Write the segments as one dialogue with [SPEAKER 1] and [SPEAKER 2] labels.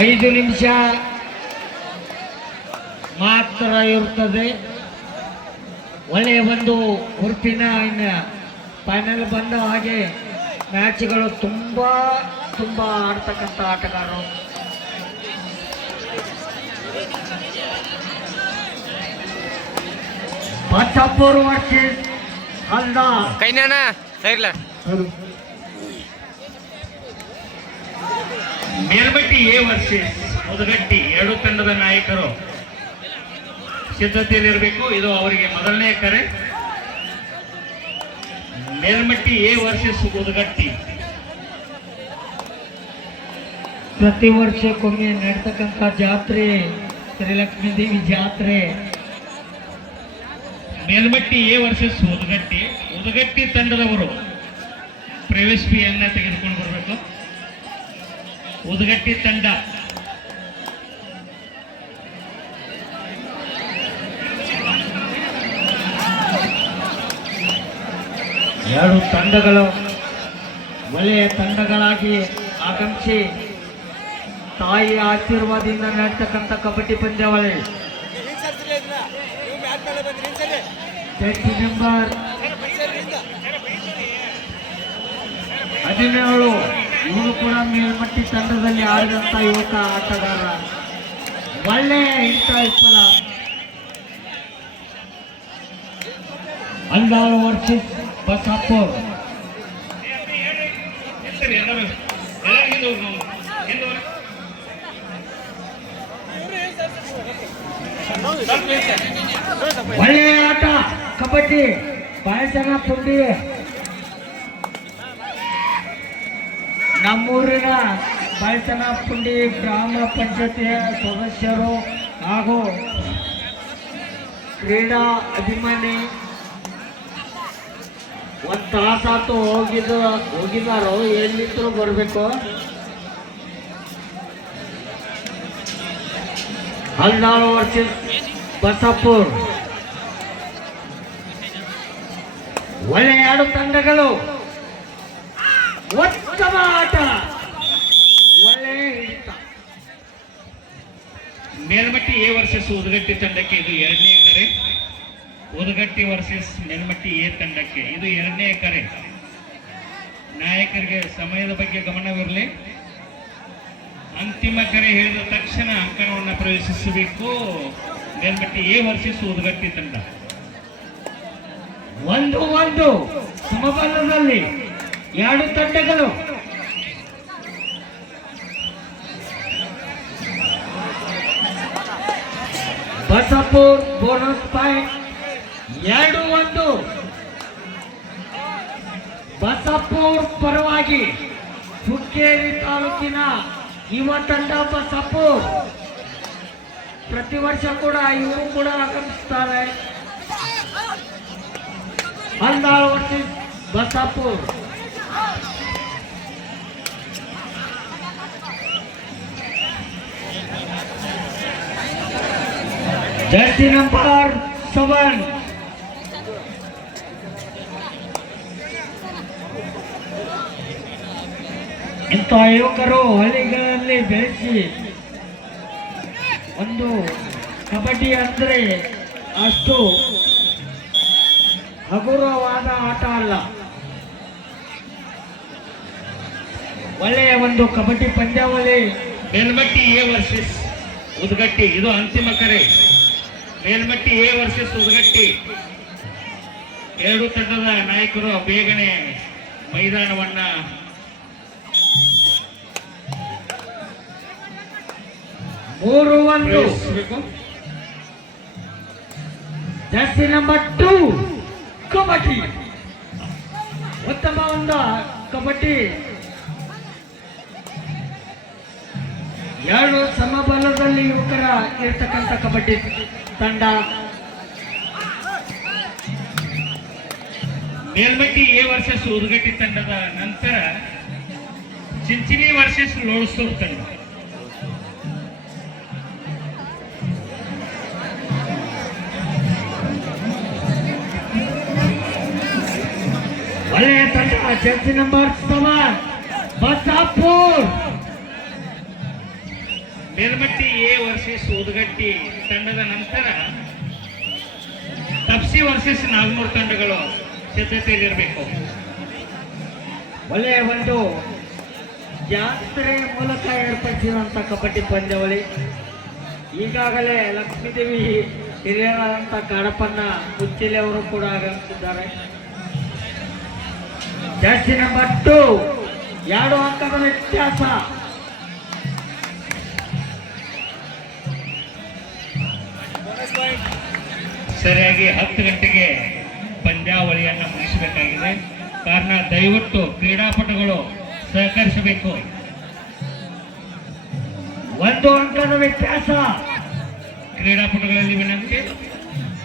[SPEAKER 1] ಐದು ನಿಮಿಷ ಮಾತ್ರ ಇರುತ್ತದೆ ಒಳ್ಳೆಯ ಒಂದು ಗುರುತಿನ ಇನ್ನು ಫೈನಲ್ ಬಂದ ಹಾಗೆ ಮ್ಯಾಚ್ಗಳು ತುಂಬ ತುಂಬ ಆಡ್ತಕ್ಕಂಥ ಆಟಗಾರರು. ಮತ್ತೊಬ್ಬರು ವರ್ಸಸ್ ಹಲ್ದ
[SPEAKER 2] ಕೈನಾನ ಸರಿಲ್ಲ
[SPEAKER 3] ಮೇಲ್ಮಟ್ಟಿ ಎ ವರ್ಸಸ್ ಮುದಗಟ್ಟಿ ಎರಡು ತಂಡದ ನಾಯಕರು. ಸಿದ್ಧತೆಯಲ್ಲಿರಬೇಕು ಇದು ಅವರಿಗೆ ಮೊದಲನೇ ಕರೆ. Melmatti A versus Mudagatti.
[SPEAKER 1] ಪ್ರತಿ ವರ್ಷಕ್ಕೊಮ್ಮೆ ನಡ್ತಕ್ಕಂಥ ಜಾತ್ರೆ ಶ್ರೀಲಕ್ಷ್ಮೀ ದೇವಿ ಜಾತ್ರೆ.
[SPEAKER 3] ಮೇಲ್ಮಟ್ಟಿ ಎ ವರ್ಸಸ್ ಉದಗಟ್ಟಿ ಉದಗಟ್ಟಿ ತಂಡದವರು ಪ್ರವೇಶ ಫೀಯನ್ನ ತೆಗೆದುಕೊಂಡು ಬರಬೇಕು. ಉದಗಟ್ಟಿ ತಂಡ.
[SPEAKER 1] ಎರಡು ತಂಡಗಳು ಒಳ್ಳೆಯ ತಂಡಗಳಾಗಿ ಆಗಮಿಸಿ ತಾಯಿ ಆಶೀರ್ವಾದದಿಂದ ನಡೆತಕ್ಕಂಥ ಕಬಡ್ಡಿ ಪಂದ್ಯಾವಳಿ. ನಂಬರ್ ಹದಿನೇಳು ಇವರು ಕೂಡ ಮೇಲ್ಮಟ್ಟಿ ತಂಡದಲ್ಲಿ ಆಡಿದಂಥ ಯುವಕ ಆಟಗಾರ. ಒಳ್ಳೆಯ ಇಂಥ ಅಂದಾಳು ವರ್ಸಸ್ ಬಸಾಪುರ್. ಒಳ್ಳೆಯ ಆಟ, ಕಬಡ್ಡಿ ಬಹಳ ಜನ ಪುಂಡಿ. ನಮ್ಮೂರಿನ ಬಾಯ್ತನಪುಂಡಿ ಗ್ರಾಮ ಪಂಚಾಯತಿಯ ಸದಸ್ಯರು ಹಾಗೂ ಕ್ರೀಡಾ ಅಭಿಮಾನಿ ಒಂದು ತಾಸಾತು ಹೋಗಿದ್ದ, ಹೋಗಿದಾರೋ, ಎಲ್ಲಿದ್ರು ಬರಬೇಕು? ಹದಿನಾರು ವರ್ಷ ಬಸಪುರ್ ಒಳ್ಳೆ ಎರಡು ತಂಡಗಳು. ಉತ್ತಮ ಆಟ ಒಳ್ಳೆ
[SPEAKER 3] ಮೇಲ್ಮಟ್ಟಿ ಎ ವರ್ಸಸ್ ಉದಗಟ್ಟಿ ತಂಡಕ್ಕೆ ಇದು ಎರಡನೇ ಕರೆ ಉದಗಟ್ಟಿ ವರ್ಸಸ್ ಮೇಲ್ಮಟ್ಟಿ ಎ ತಂಡಕ್ಕೆ ಇದು ಎರಡನೇ ಕರೆ ನಾಯಕರಿಗೆ ಸಮಯದ ಬಗ್ಗೆ ಗಮನವಿರಲಿ. ಅಂತಿಮ ಕರೆ ಹೇಳಿದ ತಕ್ಷಣ ಅಂಕಣವನ್ನು ಪ್ರವೇಶಿಸಬೇಕು. ಮೇಲ್ಮಟ್ಟಿ ಎ ವರ್ಸಸ್ ಉದಗಟ್ಟಿ ತಂಡ.
[SPEAKER 1] ಒಂದು ಒಂದು ಸಮಬಲದಲ್ಲಿ ಎರಡು ತಂಡಗಳು ಬಸಪುರ್ ಬೋನಸ್ ಪಾಯಿಂಟ್. ಎರಡು ಒಂದು. ಬಸಪುರ್ ಪರವಾಗಿ ಹುಕ್ಕೇರಿ ತಾಲೂಕಿನ ಯುವ ತಂಡ ಬಸಪುರ್. ಪ್ರತಿ ವರ್ಷ ಕೂಡ ಇವರು ಕೂಡ ಆಗಮಿಸ್ತಾರೆ. ಹಲ್ದಾಳ್ ವರ್ಷ ಬಸಾಪುರ್. ಜರ್ಸಿ ನಂಬರ್ ಸೆವೆನ್ ಇಂಥ ಯುವಕರು ಹಳ್ಳಿಗಳಲ್ಲಿ ಬೆಳೆಸಿ ಒಂದು ಕಬಡ್ಡಿ ಅಂದರೆ ಅಷ್ಟು ಹಗುರವಾದ ಆಟ ಅಲ್ಲ. ಒಳ್ಳೆಯ ಒಂದು ಕಬಡ್ಡಿ ಪಂದ್ಯಾವಳಿ.
[SPEAKER 3] Melmatti A versus Udgatti. ಇದು ಅಂತಿಮ ಕರೆ. ಮೇಲ್ಮಟ್ಟಿ ಎ ವರ್ಸಸ್ ಉದಗಟ್ಟಿ ಎರಡು ತಂಡದ ನಾಯಕರು ಬೇಗನೆ ಮೈದಾನವನ್ನ
[SPEAKER 1] ಮೂರು ಒಂದು. ಜಾಸ್ತಿ ನಂಬರ್ ಟೂ ಕಬಡ್ಡಿ. ಉತ್ತಮ ಒಂದು ಕಬಡ್ಡಿ. ಎರಡು ಸಮಬಲದಲ್ಲಿ ಯುವಕರ ಇರ್ತಕ್ಕಂಥ ಕಬಡ್ಡಿ. ತಂಡ.
[SPEAKER 3] ಮೇಲ್ಮಟ್ಟಿ ಎ ವರ್ಸಸ್ ಉದ್ಗಟ್ಟಿ ತಂಡದ ನಂತರ ಚಿಂಚಿನಿ ವರ್ಸಸ್ ಲೋಡ್ಸೂರ್ ತಂಡ.
[SPEAKER 1] ಒಳ್ಳೆಯ ತಂಡ jersey number seven, Basapur.
[SPEAKER 3] Melmatti A versus Udgatti ತಂಡದ ನಂತರ ತಪ್ಸಿ ವರ್ಸಸ್ ನಾಲ್ನೂರು ತಂಡಗಳು ಸಿದ್ಧತೆಯಲ್ಲಿರಬೇಕು.
[SPEAKER 1] ಒಳ್ಳೆಯ ಒಂದು ಜಾತ್ರೆ ಮೂಲಕ ಏರ್ಪಡಿಸಿರುವಂಥ ಕಬಡ್ಡಿ ಪಂದ್ಯಾವಳಿ. ಈಗಾಗಲೇ ಲಕ್ಷ್ಮೀದೇವಿ ಹಿರಿಯರಾದಂಥ ಕಾಡಪ್ಪನ ಕುಚ್ಚಿಲಿ ಅವರು ಕೂಡ ಆಗಮಿಸಿದ್ದಾರೆ. ಜಾಸ್ತಿ ನಂಬರ್ ಟು. ಎರಡು ಅಂಕದ ವ್ಯತ್ಯಾಸ.
[SPEAKER 3] ಸರಿಯಾಗಿ ಹತ್ತು ಗಂಟೆಗೆ ಪಂದ್ಯಾವಳಿಯನ್ನು ಮುಗಿಸಬೇಕಾಗಿದೆ. ಕಾರಣ ದಯವಿಟ್ಟು ಕ್ರೀಡಾಪಟುಗಳು ಸಹಕರಿಸಬೇಕು.
[SPEAKER 1] ಒಂದು ಅಂಕದ ವ್ಯತ್ಯಾಸ.
[SPEAKER 3] ಕ್ರೀಡಾಪಟುಗಳಲ್ಲಿ ವಿನಂತಿ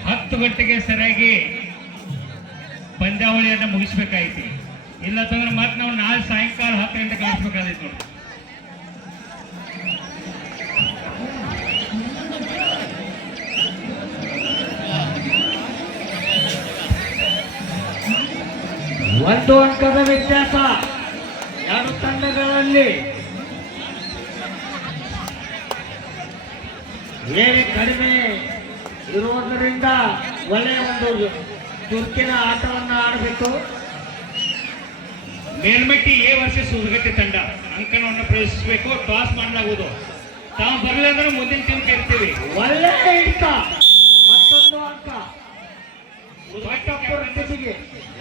[SPEAKER 3] ಹತ್ತು ಗಂಟೆಗೆ ಸರಿಯಾಗಿ ಪಂದ್ಯಾವಳಿಯನ್ನು ಮುಗಿಸ್ಬೇಕಾಯ್ತು. ಇಲ್ಲಂತಂದ್ರೆ ಮತ್ತೆ ನಾವು ನಾಳೆ ಸಾಯಂಕಾಲ ಹತ್ತು ಗಂಟೆಗೆ ಆಡಿಸ್ಬೇಕಾದೈತೆ
[SPEAKER 1] ಒಂದು ಅಂಕದ ವ್ಯತ್ಯಾಸ. ಎರಡು ತಂಡಗಳಲ್ಲಿ. ಏನೇ ಕಡಿಮೆ ಇರುವುದರಿಂದ ಒಳ್ಳೆಯ ಒಂದು ತುರ್ಕಿನ ಆಟವನ್ನು ಆಡಬೇಕು.
[SPEAKER 3] ಮೇಲ್ಮಟ್ಟಿ ಎ ವರ್ಸಸ್ ಉದಗಟ್ಟಿ ತಂಡ. ಅಂಕಣವನ್ನು ಪ್ರವೇಶಿಸಬೇಕು ಟಾಸ್ ಮಾಡಲಾಗುವುದು. ತಾವು ಬರಲಿ ಅಂದ್ರೆ ಮುಂದಿನ ಟೀಮ್ ಕೇಳ್ತೀವಿ
[SPEAKER 1] ಒಳ್ಳೆಯ ಹಿಡಿತ. ಮತ್ತೊಂದು ಅಂಕ.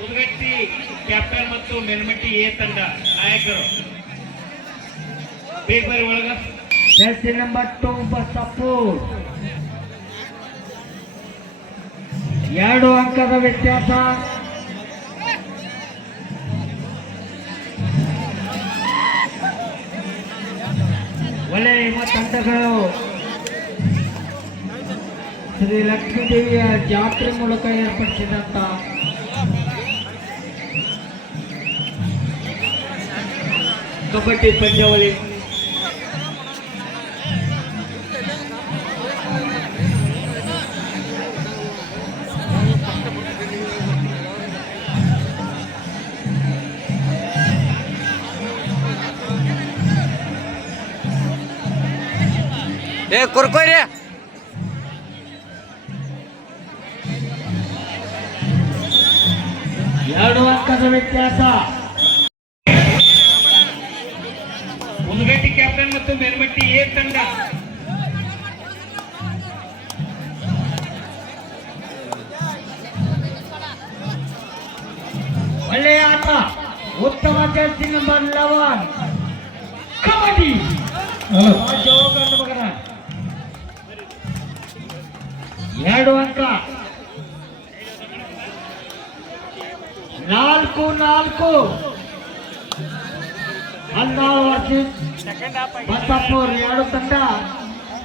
[SPEAKER 3] ಉದಗಟ್ಟಿ ಕ್ಯಾಪ್ಟನ್ ಮತ್ತು ಮೆಲ್ಮಟ್ಟಿ ಎ ತಂಡ ನಾಯಕರು. ಬರ್ರಿ ಒಳಗ.
[SPEAKER 1] ಜರ್ಸಿ ನಂಬರ್ ಟೂ ಬಸಪ್ಪೂರ್ ಎರಡು ಅಂಕದ ವ್ಯತ್ಯಾಸ. ಒಳ್ಳೆಯ ಯುವ ತಂಡಗಳು. ಶ್ರೀ ಲಕ್ಷ್ಮೀದೇವಿಯ ಜಾತ್ರೆ ಮೂಲಕ ಏರ್ಪಡಿಸಿದಂತ ಕಬಡ್ಡಿ ಪಂದ್ಯಾವಳಿ
[SPEAKER 2] ಏ ಕುರ್ಕೋರಿ
[SPEAKER 1] ಎರಡು ಅಂಕದ ವ್ಯತ್ಯಾಸ
[SPEAKER 3] ಮತ್ತು ಮೇಲ್ಮಟ್ಟಿ ಎ ತಂಡ
[SPEAKER 1] ಒಳ್ಳೆಯ ಆಟ ಉತ್ತಮ ಜರ್ಸಿ ನಂಬರ್ ಲೆವೆನ್ ಕಬಡ್ಡಿ ಜೋಗಂಡ ಮಗನ ಎರಡು ಅಂಕ ನಾಲ್ಕು ನಾಲ್ಕು ಹದಿನಾರು ವರ್ಷ ಬಸಪ್ಪೂರ್ ಎರಡು ತಂಡ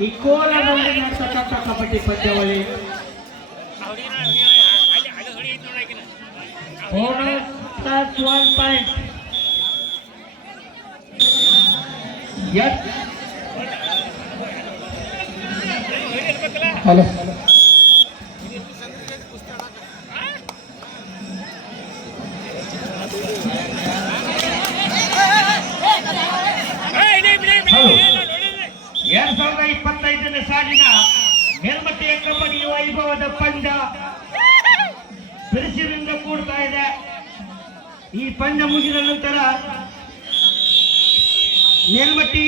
[SPEAKER 1] ಈ ಕೋಲದಲ್ಲಿ ನಡೆಸತಕ್ಕಂಥ ಕಬಡ್ಡಿ ಪಂದ್ಯಾವಳಿ. ಪಾಯಿಂಟ್. point.
[SPEAKER 3] ಈ ಪಂದ್ಯ ಮುಗಿದ ನಂತರ ಮೇಲ್ಮಟ್ಟಿ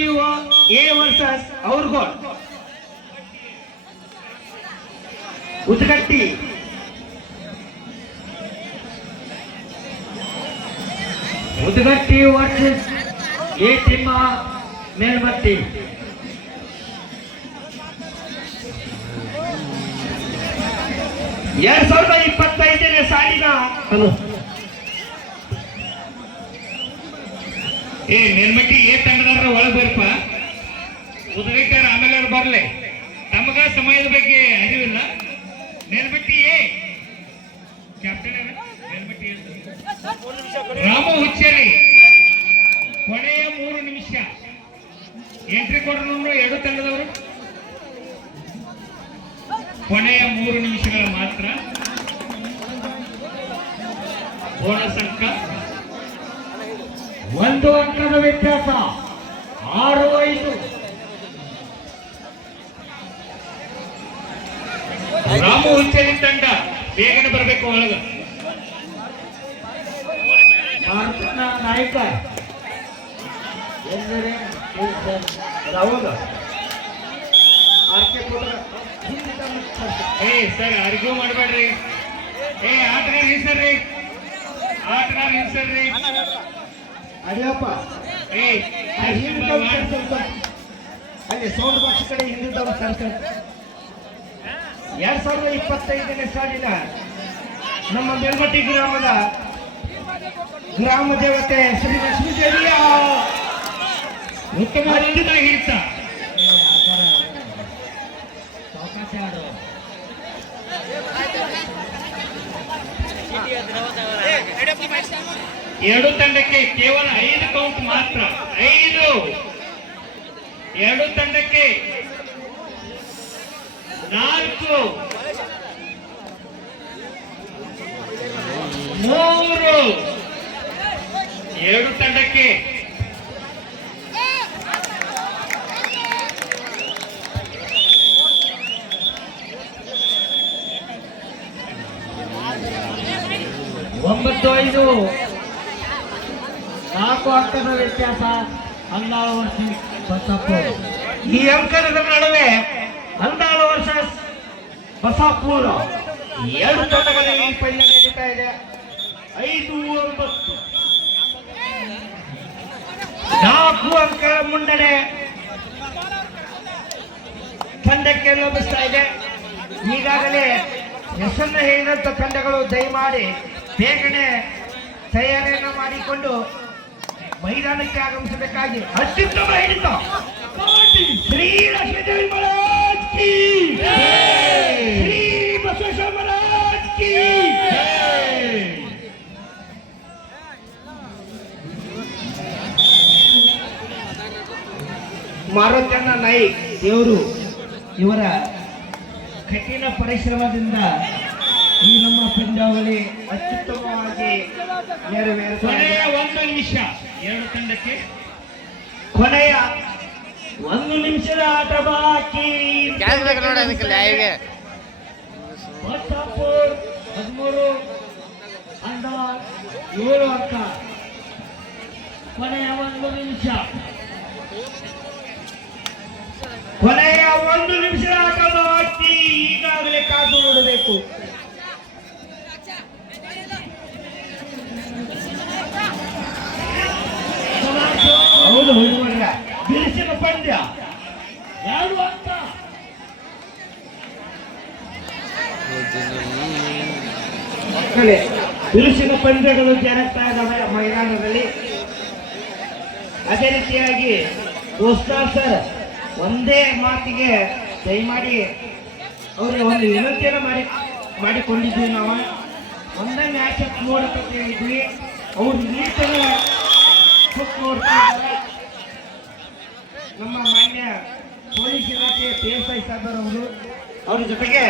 [SPEAKER 3] ಎ ವರ್ಸಸ್ ಅವ್ರಗೋಲ್ ಉದ್ಗಟ್ಟಿ
[SPEAKER 1] ಉದ್ಗಟ್ಟಿ ವರ್ಸಸ್ ಎ ತಿಮ್ಮ ಮೇಲ್ಮಟ್ಟಿ.
[SPEAKER 3] ಎರಡ್ ಸಾವಿರದ ಇಪ್ಪತ್ತೈದನೇ ಸಾಲಿನ ಏ ನಿನ್ಮಟ್ಟಿ ಏ ತಂಡದವ್ರ ಒಳಗ್ ಬರ್ಪ. ಉದ್ರಿಟ್ಟಾರ ಆಮೇಲೆ ಅವ್ರು ಬರ್ಲಿ. ತಮಗ ಸಮಯದ ಬಗ್ಗೆ ಅರಿವಿಲ್ಲ. ಮೇಲ್ಮಟ್ಟಿ ಏ. ಕ್ಯಾಪ್ಟನ್ ಯಾರು? ರಾಮ ಹುಚ್ಚೇರಿ. ಕೊನೆಯ ಮೂರು ನಿಮಿಷ. ಎಂಟ್ರಿ ಕೊಡೋನು ಎರಡು ತಂಡದವರು. ಕೊನೆಯ ಮೂರು ನಿಮಿಷಗಳ ಮಾತ್ರ. ಬೋನಸ್ ಅಂಕ.
[SPEAKER 1] ಒಂದು ಅಂಕದ ವ್ಯತ್ಯಾಸ. ಆರು ಐದು.
[SPEAKER 3] ರಾಮು ಹುಂಚೇರಿ ತಂಡ ಬೇಗನೆ ಬರಬೇಕು ಒಳಗ
[SPEAKER 1] ಭಾರತದ ನಾಯಕ. ಎಂದರೆ
[SPEAKER 3] ಏ ಸರ್ ಅರಿಗೂ ಮಾಡಬೇಡ್ರಿ. ಏ ಆಟಗಾರ ಹೆಸರ್ರಿ. ಆಟಗಾರ ಹೆಸರ್ರಿ.
[SPEAKER 4] ಅಡಿಯಪ್ಪ ಅಲ್ಲಿ ಸೌಂಡ್ ಬಾಕ್ಸ್ ಕಡೆ ಹಿಂದಿದ್ದವ್ರು ಸರ್ಕಾರ ಎರಡ್ ಸಾವಿರದ ಇಪ್ಪತ್ತೈದನೇ ಸಾಲಿನ ನಮ್ಮ ಬೆಳಮಟ್ಟಿ ಗ್ರಾಮದ ಗ್ರಾಮ ದೇವತೆ ಶ್ರೀ ಲಕ್ಷ್ಮೀ ದೇವಿಯ
[SPEAKER 3] ಉತ್ತಮ ಹಿಡಿತ
[SPEAKER 1] ಅವಕಾಶ ಆಡು
[SPEAKER 3] ಎರಡು ತಂಡಕ್ಕೆ ಕೇವಲ ಐದು ಕೌಂಟ್ ಮಾತ್ರ. ಐದು. ಎರಡು ತಂಡಕ್ಕೆ ನಾಲ್ಕು. ಮೂರು. ಎರಡು ತಂಡಕ್ಕೆ
[SPEAKER 1] ಒಂಬತ್ತು ಐದು. ಅಂಕದ ವ್ಯತ್ಯಾಸ ಹದಿನಾರು ವರ್ಷ ಬಸಪ್ಪ
[SPEAKER 4] ಈ ಅಂಕದ ನಡುವೆ ಹದಿನಾರು ವರ್ಷ ಬಸಾಪುರ ಎರಡು ತಂಡಗಳಲ್ಲಿ ಪಂದ್ಯ ನಡೀತಾ ಇದೆ. ಐದು ಒಂಬತ್ತು. ನಾಲ್ಕು ಅಂಕ ಮುನ್ನಡೆ ತಂಡಕ್ಕೆ ಲಭಿಸ್ತಾ ಇದೆ. ಈಗಾಗಲೇ ಹೆಸರನ್ನು ಹೇಳಿದಂತ ತಂಡಗಳು ದಯಮಾಡಿ ಬೇಗನೆ ತಯಾರಿಯನ್ನು ಮಾಡಿಕೊಂಡು ಮೈದಾನಕ್ಕೆ ಆಗಮಿಸಬೇಕಾಗಿ ಅತ್ಯುತ್ತಮ ಹಿಡಿತ ಶ್ರೀ ಲಕ್ಷ್ಮೀದೇವಿ ಮಹಾರಾಜ್ ಕಿ ಶ್ರೀ ಬಸವೇಶ್ವರ ಮಹಾರಾಜ್ ಕಿ ಮಾರುತಣ್ಣ ನಾಯ್ಕ್ ದೇವರು ಇವರ ಕಠಿಣ ಪರಿಶ್ರಮದಿಂದ ಈ ನಮ್ಮ ಪಂದ್ಯಾವಳಿ ಅತ್ಯುತ್ತಮವಾಗಿ
[SPEAKER 3] ಕೊನೆಯ ಒಂದು ನಿಮಿಷ. ಎರಡು ತಂಡಕ್ಕೆ.
[SPEAKER 4] ಕೊನೆಯ ಒಂದು ನಿಮಿಷದ ಆಟ ಬಾಕಿ.
[SPEAKER 1] ಹದಿಮೂರು ಅಂಡ ಏಳು ಅಂಕ ಕೊನೆಯ ಒಂದು ನಿಮಿಷ
[SPEAKER 4] ಕೊನೆಯ ಒಂದು ನಿಮಿಷದ ಆಟ ಬಾಕಿ ಈಗಾಗಲೇ ಕಾದು ನೋಡಬೇಕು ಹೌದು ಹುಡುಗರ ಬಿರುಸಿನ ಪಂದ್ಯ
[SPEAKER 1] ಎರಡು ಅಂಕ
[SPEAKER 4] ಮಕ್ಕಳೇ ಬಿರುಸಿನ ಪಂದ್ಯಗಳು ಜರುಗ್ತಾ ಇದ್ದಾವೆ ಮೈದಾನದಲ್ಲಿ. ಅದೇ ರೀತಿಯಾಗಿ ದೋಸ್ತಾರ್ ಸರ್ ಒಂದೇ ಮಾತಿಗೆ ದಯಮಾಡಿ ಅವರಿಗೆ ಒಂದು ವಿನಂತಿಯನ್ನು ಮಾಡಿ, ಮಾಡಿಕೊಂಡಿದ್ದೀವಿ ನಾವು. ಒಂದೇ ಮ್ಯಾಚ್ ನೋಡಕ್ಕೆ ಇದ್ವಿ ಅವ್ರು ನೀಡ್ತಾರೆ ನೋಡ್ತಾ ನಮ್ಮ ಮಾನ್ಯ ಪೊಲೀಸ್ ಇಲಾಖೆ ಪಿ ಎಸ್ ಐ ಸಾಹೇಬರವರು ಅವ್ರ ಜೊತೆಗೆ